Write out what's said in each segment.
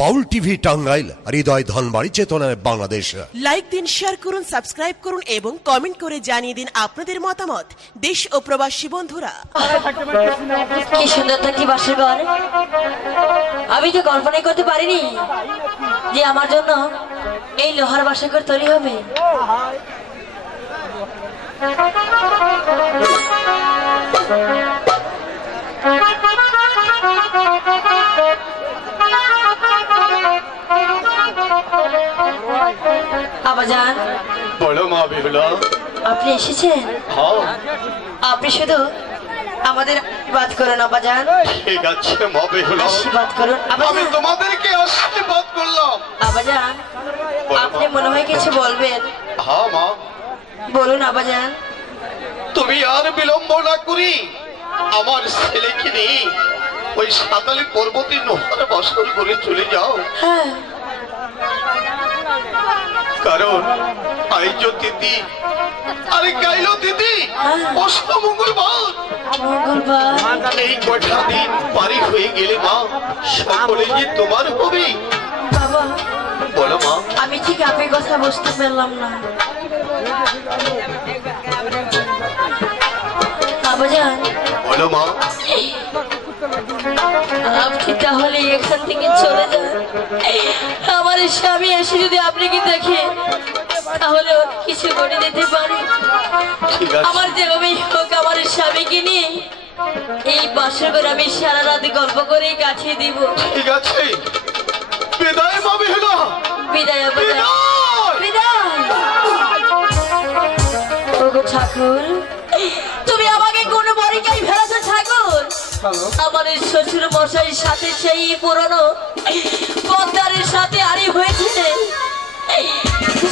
বাউল TV Tangail হৃদয় ধনবাড়ি চেতনায় Bangladesh. Like দিন share করুন সাবস্ক্রাইব করুন এবং কমেন্ট করে জানিয়ে দিন আপনাদের মতামত। দেশ ও প্রবাসী বন্ধুরা। কি সুন্দর থাকি বাসর ঘর। আমি তো কল্পনাই করতে পারিনি যে আমার জন্য এই লোহার বাসর ঘর তৈরি হবে। আবাজান। বলো মা বিহুলা আপনি এসেছেন? হ্যাঁ। আপনি শুধু আমাদের আশীর্বাদ করুন আবাজান। ঠিক আছে মা বিহুলা আশীর্বাদ করুন আমি তোমাদেরকে আশীর্বাদ করলাম। আবাজান আপনি মনে হয় কিছু বলবেন? হ্যাঁ মা। বলুন আবাজান। তুমি আর বিলম্ব না করি। আমার ছেলেকে নিয়ে ওই সাতালি পর্বতী নোহার বসর করে চলে যাও। হ্যাঁ। কারণ আইজ দিদি আরে গাইল দিদি অষ্ট মঙ্গলবার। এই কটা দিন পারি হয়ে গেলে মা সকলে যে তোমার হবে। বাবা বলো মা। আমি ঠিক আপনি কথা বুঝতে পারলাম না। আবাজান বলো মা। আপনি তাহলে এখান থেকে চলে যান। আমার স্বামী এসে যদি আপনাকে দেখে তাহলে কিছু করে দিতে পারে। আমার যেভাবেই হোক আমার স্বামীকে নিয়ে এই বাসর করে আমি সারা রাত গল্প করে কাটিয়ে দিব। ঠিক আছে। বিদায় বিদায়। বিদায়। আমার শ্বশুর মশাইয়ের সাথে সেই পুরনো পদ্মারের সাথে আরি হয়েছে।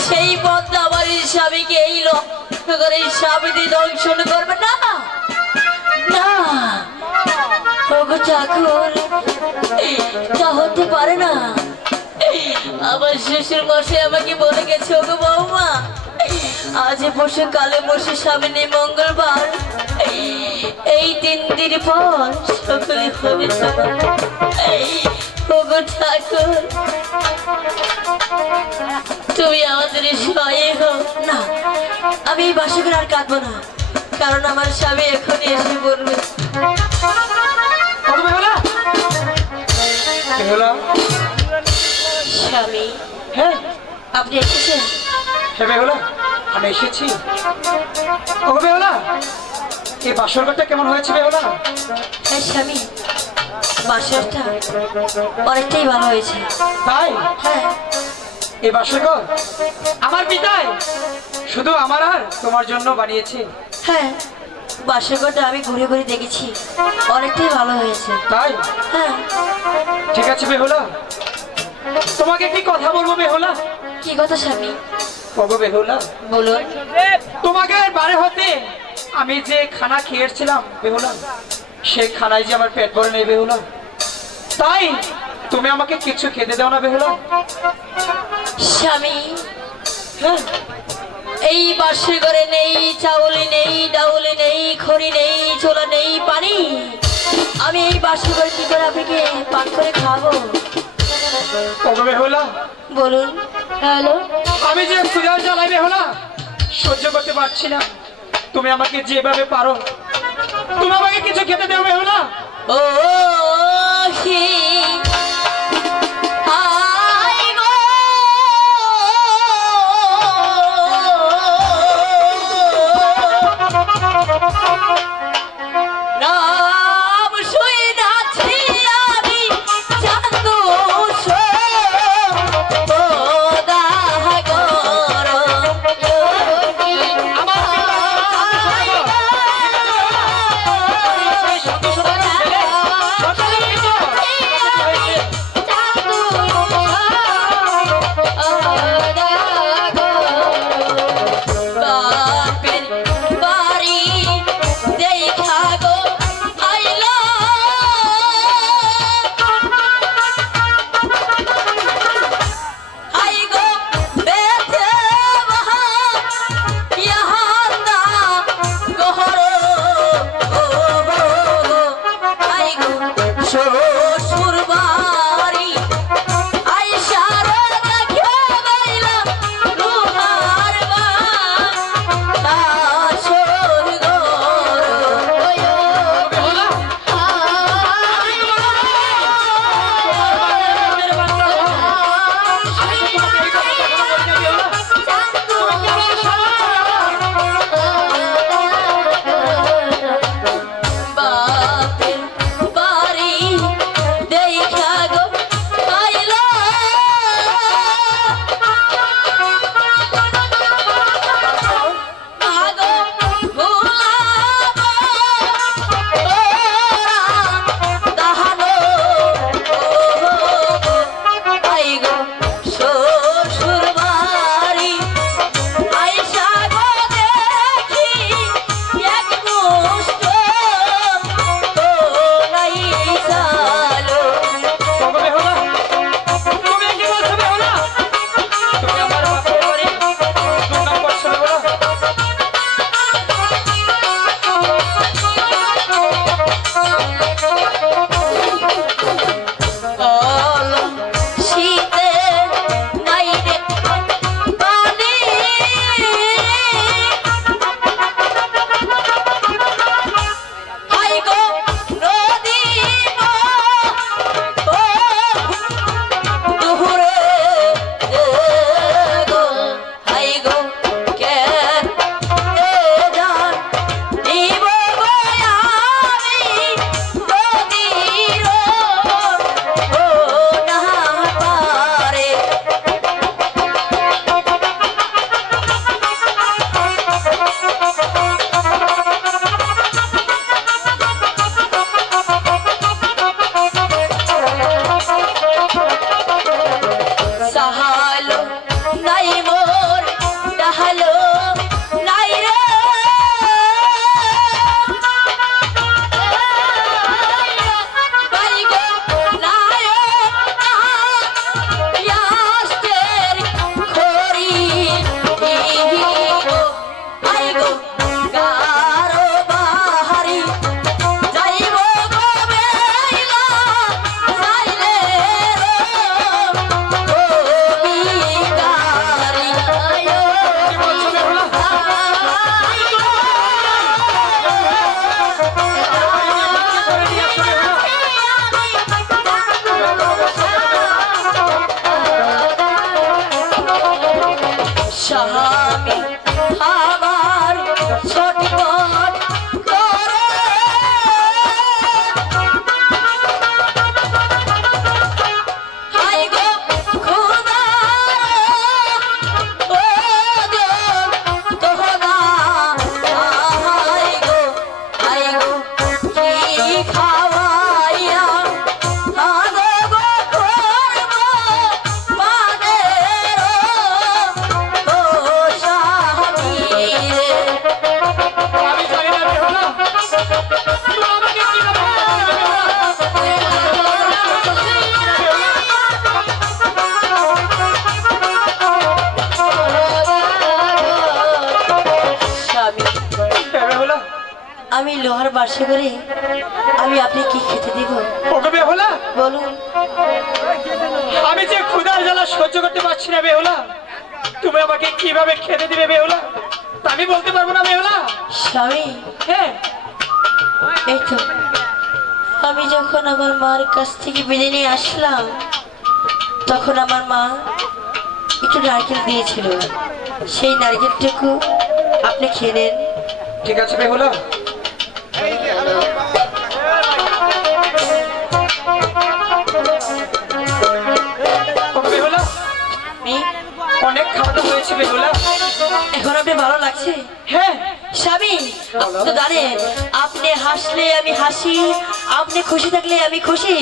সেই পদ্মা আমার স্বামীকে এই লক্ষ্য করে স্বামীকে দংশন করবে না। না। ঠাকুর, তা হতে পারে না। আমার শ্বশুর মশাই আমাকে বলে গেছে, ওগো বৌমা, আজ বসে কালে বসে সামনে মঙ্গলবার এই তিন দিন পর সকলে হবে। ওগো ঠাকুর তুমি আমাদের সহায় হোক না আমি এই বাসে করে আর কাঁদবো না কারণ আমার স্বামী এখনই এসে বলবে স্বামী। হ্যাঁ। আপনি এসেছেন? হ্যাঁ বেহুলা আমি এসেছি। ও বেহুলা এই বাসর ঘরটা কেমন হয়েছে বেহুলা হ্যাঁ স্বামী বাসরটা অনেকটাই ভালো হয়েছে। তাই? হ্যাঁ। এই বাসর ঘর? আমার পিতাই শুধু আমার আর তোমার জন্য বানিয়েছে। হ্যাঁ বাসরঘরটা আমি ঘুরে ঘুরে দেখেছি। অনেকটাই ভালো হয়েছে। তাই? হ্যাঁ। ঠিক আছে বেহুলা। তোমাকে কি কথা বলব বেহুলা? কি কথা স্বামী? ওগো বেহুলা। বলুন। তোমাকে বারে হতে আমি যে খানা খেয়েছিলাম বেহুলা সেই খানায় যে আমার পেট ভরে নেই বেহুলা। তাই তুমি আমাকে কিছু খেতে দাও না বেহুলা। স্বামী হ্যাঁ এই বাসের ঘরে নেই চাউলি নেই ডাউলি নেই খড়ি নেই ছোলা নেই পানি। আমি এই বাসের ঘরে কি করে আপনাকে পান করে খাব বলুন হ্যালো। আমি যে সুজার জ্বালাই বেহুলা সহ্য করতে পারছি না। তুমি আমাকে যেভাবে পারো তুমি আমাকে কিছু খেতে দেবে না? ও আমি লোহার বাসে করে আমি আপনি কি খেতে দিব? ওকে বেহুলা। বলুন। আমি যে ক্ষুধার জ্বালা সহ্য করতে পারছি না বেহুলা। তুমি আমাকে কীভাবে খেতে দিবে বেহুলা? আমি বলতে পারব না বেহুলা। স্বামী হ্যাঁ। এই তো। আমি যখন আমার মার কাছ থেকে বেঁধে নিয়ে আসলাম তখন আমার মা একটু নারকেল দিয়েছিল। সেই নারকেলটুকু আপনি খেয়ে নেন। ঠিক আছে বেহুলা। অনেক খাওয়াতে হয়েছে বেহুলা। এখন আপনি ভালো লাগছে? হ্যাঁ। স্বামী আপনি তো জানেন আপনি হাসলে আমি হাসি আপনি খুশি থাকলে আমি খুশি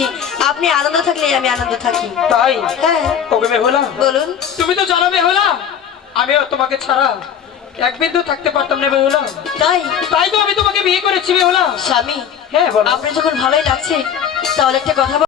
আপনি আনন্দ থাকলে আমি আনন্দ থাকি। তাই? হ্যাঁ। ওকে বেহুলা বলুন। তুমি তো জানো বেহুলা আমিও তোমাকে ছাড়া এক বিন্দু থাকতে পারতাম না বেহুলা। তাই? তাই তো আমি তোমাকে বিয়ে করেছি বেহুলা। স্বামী হ্যাঁ বলো। আপনি যখন ভালোই লাগছে তাহলে একটা কথা